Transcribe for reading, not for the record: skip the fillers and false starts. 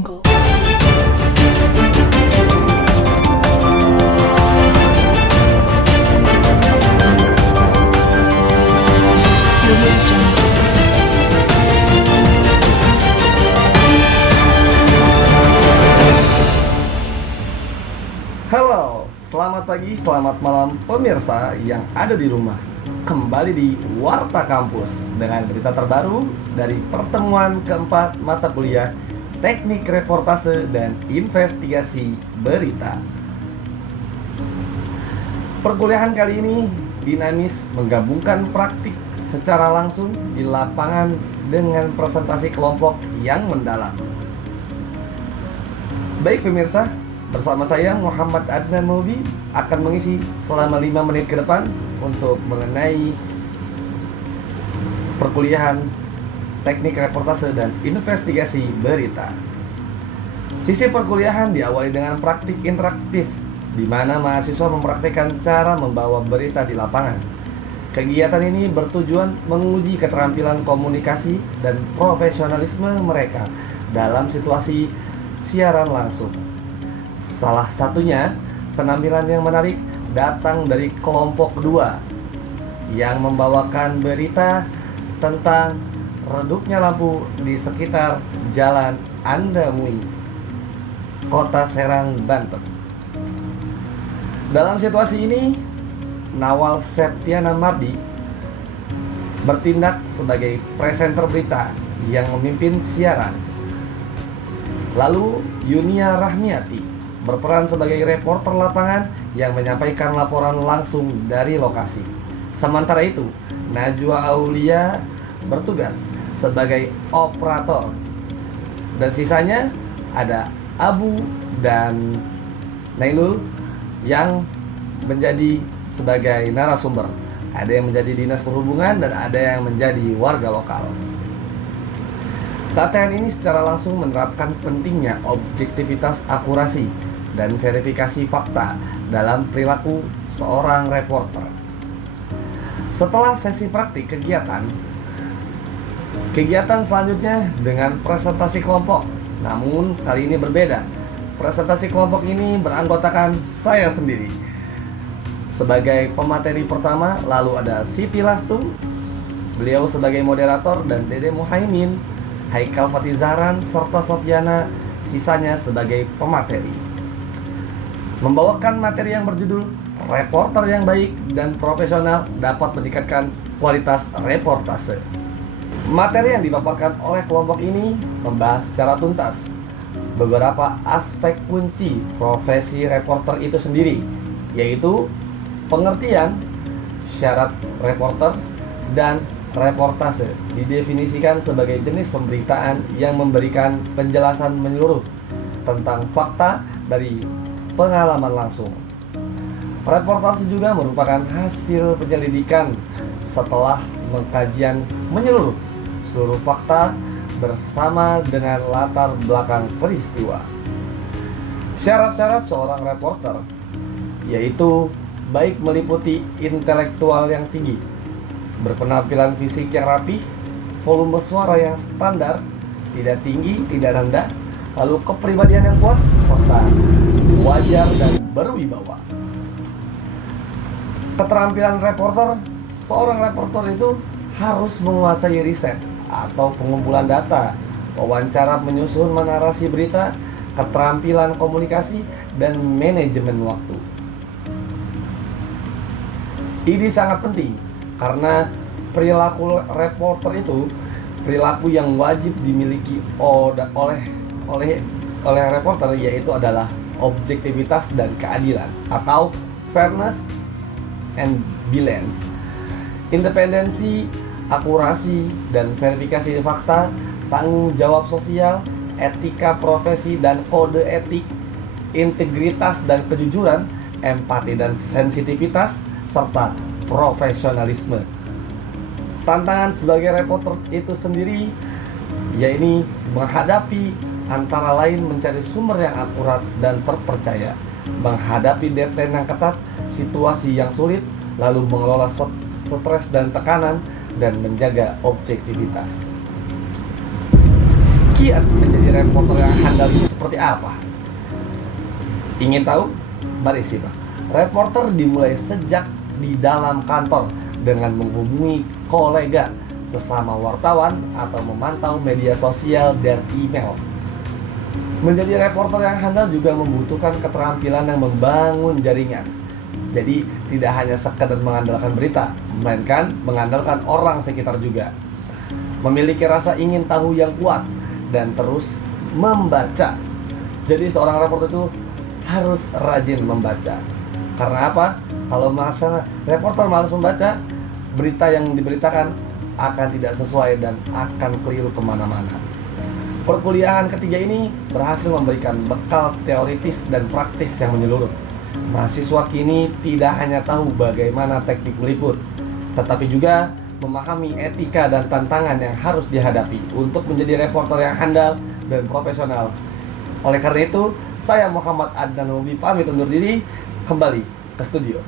Jungle. Halo, selamat pagi, selamat malam pemirsa yang ada di rumah. Kembali di Warta Kampus dengan berita terbaru dari pertemuan keempat mata kuliah Teknik Reportase dan Investigasi Berita. Perkuliahan kali ini dinamis menggabungkan praktik secara langsung di lapangan dengan presentasi kelompok yang mendalam. Baik pemirsa, bersama saya Muhammad Adnan Maubi akan mengisi selama 5 menit ke depan untuk mengenai perkuliahan Teknik Reportase dan Investigasi Berita. Sisi perkuliahan diawali dengan praktik interaktif di mana mahasiswa mempraktikkan cara membawa berita di lapangan. Kegiatan ini bertujuan menguji keterampilan komunikasi dan profesionalisme mereka dalam situasi siaran langsung. Salah satunya, penampilan yang menarik datang dari kelompok kedua yang membawakan berita tentang redupnya lampu di sekitar Jalan Andamui, Kota Serang, Banten. Dalam situasi ini, Nawal Septiana Mardi bertindak sebagai presenter berita yang memimpin siaran. Lalu Yunia Rahmiati berperan sebagai reporter lapangan yang menyampaikan laporan langsung dari lokasi. Sementara itu, Najwa Aulia bertugas sebagai operator. Dan sisanya ada Abu dan Nailul yang menjadi sebagai narasumber. Ada yang menjadi dinas perhubungan dan ada yang menjadi warga lokal. Latihan ini secara langsung menerapkan pentingnya objektivitas akurasi dan verifikasi fakta dalam perilaku seorang reporter. Setelah sesi praktik kegiatan selanjutnya dengan presentasi kelompok. Namun kali ini berbeda. Presentasi kelompok ini beranggotakan saya sendiri sebagai pemateri pertama, lalu ada Siti Lastung, beliau sebagai moderator, dan Dede Muhaimin, Haikal Fatizahran, serta Sofyana sisanya sebagai pemateri. Membawakan materi yang berjudul reporter yang baik dan profesional dapat meningkatkan kualitas reportase. Materi yang dipaparkan oleh kelompok ini membahas secara tuntas beberapa aspek kunci profesi reporter itu sendiri, yaitu pengertian, syarat reporter, dan reportase didefinisikan sebagai jenis pemberitaan yang memberikan penjelasan menyeluruh tentang fakta dari pengalaman langsung. Reportase juga merupakan hasil penyelidikan setelah pengkajian menyeluruh seluruh fakta bersama dengan latar belakang peristiwa. Syarat-syarat seorang reporter yaitu baik meliputi intelektual yang tinggi, berpenampilan fisik yang rapih, volume suara yang standar, tidak tinggi, tidak rendah, lalu kepribadian yang kuat, serta wajar dan berwibawa. Keterampilan reporter, seorang reporter itu harus menguasai riset atau pengumpulan data, wawancara menyusun menarasi berita, keterampilan komunikasi, dan manajemen waktu. Ini sangat penting karena perilaku reporter itu perilaku yang wajib dimiliki oleh reporter, yaitu adalah objektivitas dan keadilan atau fairness and balance, independensi, akurasi dan verifikasi fakta, tanggung jawab sosial, etika profesi dan kode etik, integritas dan kejujuran, empati dan sensitivitas, serta profesionalisme. Tantangan sebagai reporter itu sendiri yaitu menghadapi antara lain mencari sumber yang akurat dan terpercaya, menghadapi deadline yang ketat, situasi yang sulit, lalu mengelola stres dan tekanan, dan menjaga objektivitas. Kiat menjadi reporter yang handal itu seperti apa? Ingin tahu? Mari simak. Reporter dimulai sejak di dalam kantor dengan menghubungi kolega, sesama wartawan, atau memantau media sosial dan email. Menjadi reporter yang handal juga membutuhkan keterampilan yang membangun jaringan. Jadi tidak hanya sekedar mengandalkan berita, melainkan mengandalkan orang sekitar juga. Memiliki rasa ingin tahu yang kuat dan terus membaca. Jadi seorang reporter itu harus rajin membaca. Karena apa? Kalau masa reporter malas membaca, berita yang diberitakan akan tidak sesuai dan akan keliru kemana-mana. Perkuliahan ketiga ini berhasil memberikan bekal teoritis dan praktis yang menyeluruh. Mahasiswa kini tidak hanya tahu bagaimana teknik meliput, tetapi juga memahami etika dan tantangan yang harus dihadapi untuk menjadi reporter yang handal dan profesional. Oleh karena itu, saya Muhammad Adnan Mubi pamit undur diri, kembali ke studio.